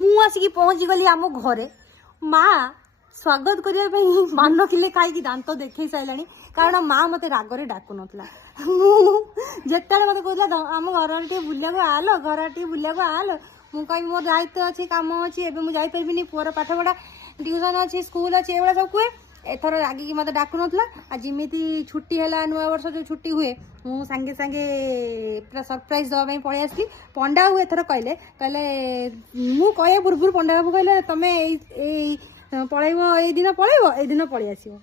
ମୁଁ ଆସିକି ପହଞ୍ଚିଗଲି ଆମ ଘରେ। ମା ସ୍ୱାଗତ କରିବା ପାଇଁ ପାନ କିଲେ ଖାଇକି ଦାନ୍ତ ଦେଖେଇ ସାରିଲାଣି, କାରଣ ମା ମତେ ରାଗରେ ଡାକୁ ନଥିଲା। ମୁଁ ଯେତେବେଳେ ମତେ କହୁଥିଲା ଆମ ଘର ଆଡ଼େ ଟିକେ ବୁଲିବାକୁ ଆଲ, ଘର ଆଡ଼େ ଟିକେ ବୁଲିବାକୁ ଆଲ, ମୁଁ କହିବି ମୋର ଦାୟିତ୍ୱ ଅଛି, କାମ ଅଛି, ଏବେ ମୁଁ ଯାଇପାରିବିନି, ପୁଅର ପାଠପଢ଼ା, ଟ୍ୟୁସନ୍ ଅଛି, ସ୍କୁଲ ଅଛି, ଏଇଭଳିଆ ସବୁ କୁହେ। ଏଥର ରାଗିକି ମତେ ଡାକୁ ନଥିଲା। ଆଉ ଯେମିତି ଛୁଟି ହେଲା, ନୂଆ ବର୍ଷ ଯୋଉ ଛୁଟି ହୁଏ, ମୁଁ ସାଙ୍ଗେ ସାଙ୍ଗେ ପୁରା ସରପ୍ରାଇଜ ଦେବା ପାଇଁ ପଳେଇ ଆସିଲି। ପଣ୍ଡା ବାବୁ ଏଥର କହିଲେ ମୁଁ କହିବା ପୂର୍ବରୁ ପଣ୍ଡା ବାବୁ କହିଲେ ତମେ ଏଇ ପଳେଇବ, ଏଇ ଦିନ ପଳେଇବ, ଏଇ ଦିନ ପଳେଇ ଆସିବ।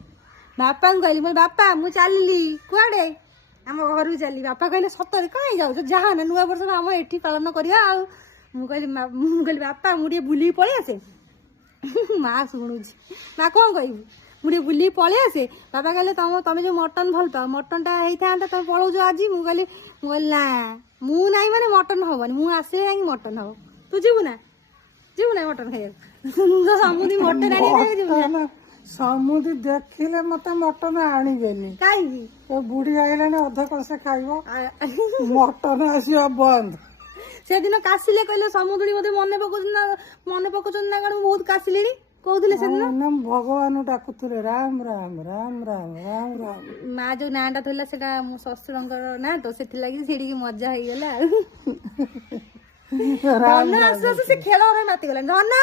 ବାପାଙ୍କୁ କହିଲି, ମୁଁ ବାପା ମୁଁ ଚାଲିଲି। କୁଆଡେ? ଆମ ଘରକୁ ଚାଲିଲି। ବାପା କହିଲେ ସତରେ କାହିଁ ଯାଉଛ, ଯାହା ନା ନୂଆ ବର୍ଷ ଆମ ଏଠି ପାଳନ କରିବା ଆଉ। ମୁଁ କହିଲି ବାପା ମୁଁ ଟିକେ ବୁଲିକି ପଳେଇ ଆସେ। ମା ଶୁଣୁଛି, ମା କଣ କହିବୁ, ମୁଁ ଟିକେ ବୁଲିକି ପଳେଇ ଆସେ। ବାପା କହିଲେ ତମେ ଯୋଉ ମଟନ ଭଲ ପାଅ, ମଟନଟା ହେଇଥାନ୍ତା, ତମେ ପଳଉଛ ଆଜି। ମୁଁ କହିଲି ନା, ମୁଁ ନାହିଁ ମାନେ ମଟନ ହବନି, ମୁଁ ଆସିଲେ ଯାଇକି ମଟନ ହବ। ତୁ ଯିବୁ ନା ମଟନ ଖାଇବାକୁ? ସମୁଦି ମଟନ ଆଣିବାକୁ ଯିବୁ ନା? ସମୁଦି ଦେଖିଲେ ମତେ ମଟନ ଆଣିବେନି। କାହିଁକି? ତ ବୁଢୀ ଆଇଲାଣି, ଅଧ କଷେ ଖାଇବ, ମଟନ ଆସିବା ବନ୍ଦ। ସେଦିନ କାଶିଲେ କହିଲେ ସମୁଦୁଣୀ ମତେ ମନେ ପକଉଛନ୍ତି ନା କଣ? ମୁଁ ବହୁତ କାଶିଲିଣି କହୁଥିଲେ ସେଦିନ। ଭଗବାନ ଡାକୁଥିଲେ ରାମ ରାମ ରାମ ରାମ ରାମ ରାମ। ମା ଯୋଉ ନାଁ ଟା ଥିଲା ସେଟା ମୋ ଶ୍ୱଶୁରଙ୍କର ନାଁ, ତ ସେଥିଲାଗି ସେଠିକି ମଜା ହେଇଗଲା ଆଉ। ଧନ ଆସୁ ଆସୁ ସେ ଖେଳରେ ମାତିଗଲାଣି। ଧନ